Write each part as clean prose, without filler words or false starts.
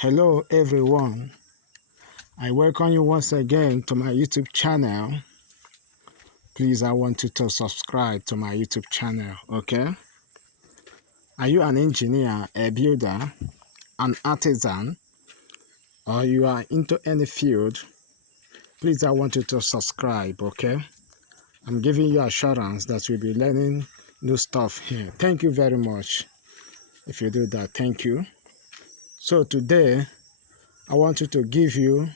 Hello everyone, I welcome you once again to my YouTube channel. Please, I want you to subscribe to my YouTube channel, okay? Are you an engineer, a builder, an artisan, or you are into any field? Please, I want you to subscribe, okay? I'm giving you assurance that you'll be learning new stuff here. Thank you very much. If you do that, thank you. So today, I want to give you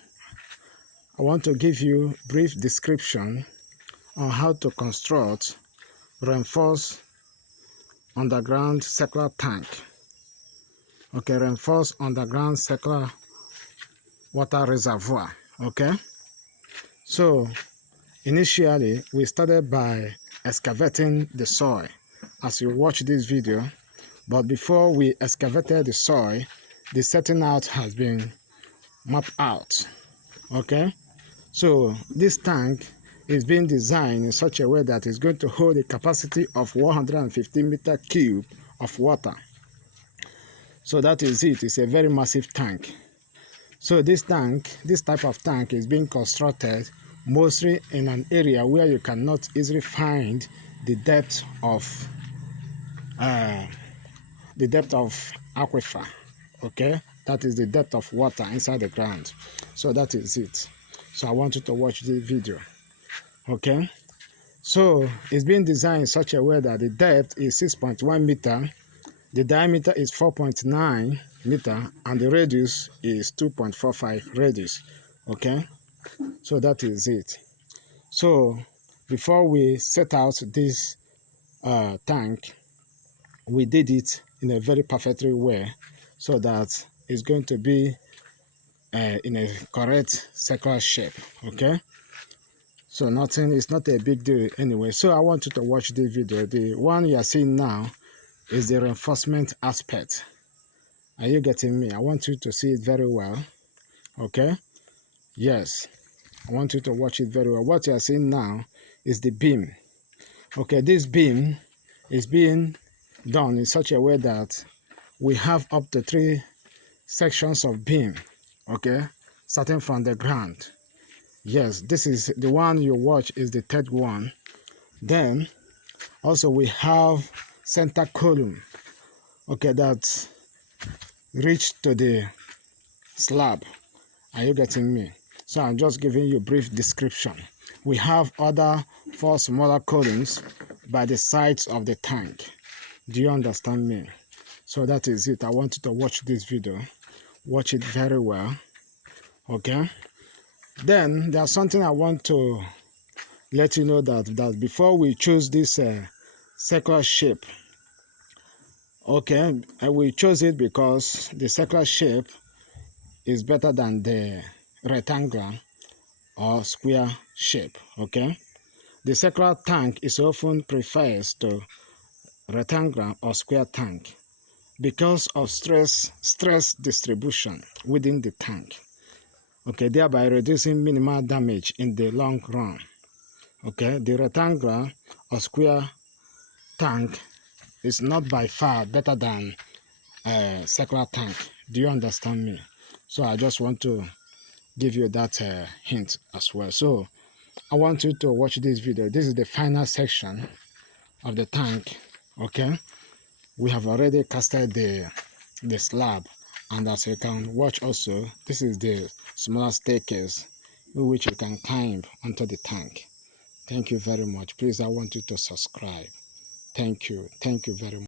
brief description on how to construct reinforced underground circular tank. Okay, reinforced underground circular water reservoir. Okay, so initially we started by excavating the soil as you watch this video, but before we excavated the soil, the setting out has been mapped out. Okay, so this tank is being designed in such a way that it's going to hold a capacity of 150 meter cube of water. So that is it. It's a very massive tank. So this type of tank is being constructed mostly in an area where you cannot easily find the depth of aquifer. Okay, that is the depth of water inside the ground. So that is it. So I want you to watch this video. Okay, so it's been designed in such a way that the depth is 6.1 meter, the diameter is 4.9 meter, and the radius is 2.45 radius. Okay, so that is it. So before we set out this tank, we did it in a very perfect way so that it's going to be in a correct circular shape. Okay, so it's not a big deal anyway. So I want you to watch this video. The one you are seeing now is the reinforcement aspect. Are you getting me? I want you to see it very well. Okay, yes, I want you to watch it very well. What you are seeing now is the beam. Okay, this beam is being done in such a way that we have up to 3 sections of beam. Okay, starting from the ground. Yes, this is the one you watch is the third one. Then also we have center column. Okay, that reach to the slab. Are you getting me? So I'm just giving you a brief description. We have other 4 smaller columns by the sides of the tank. Do you understand me? So that is it. I want you to watch this video. Watch it very well. Okay. Then there's something I want to let you know that before we choose this circular shape, okay, we chose it because the circular shape is better than the rectangular or square shape. Okay, the circular tank is often prefers to rectangular or square tank because of stress distribution within the tank. Okay, thereby reducing minimal damage in the long run. Okay, the rectangular or square tank is not by far better than a circular tank. Do you understand me? So I just want to give you that hint as well. So I want you to watch this video. This is the final section of the tank. Okay, we have already casted the slab, and as you can watch also, this is the smaller staircase in which you can climb onto the tank. Thank you very much. Please, I want you to subscribe. Thank you very much.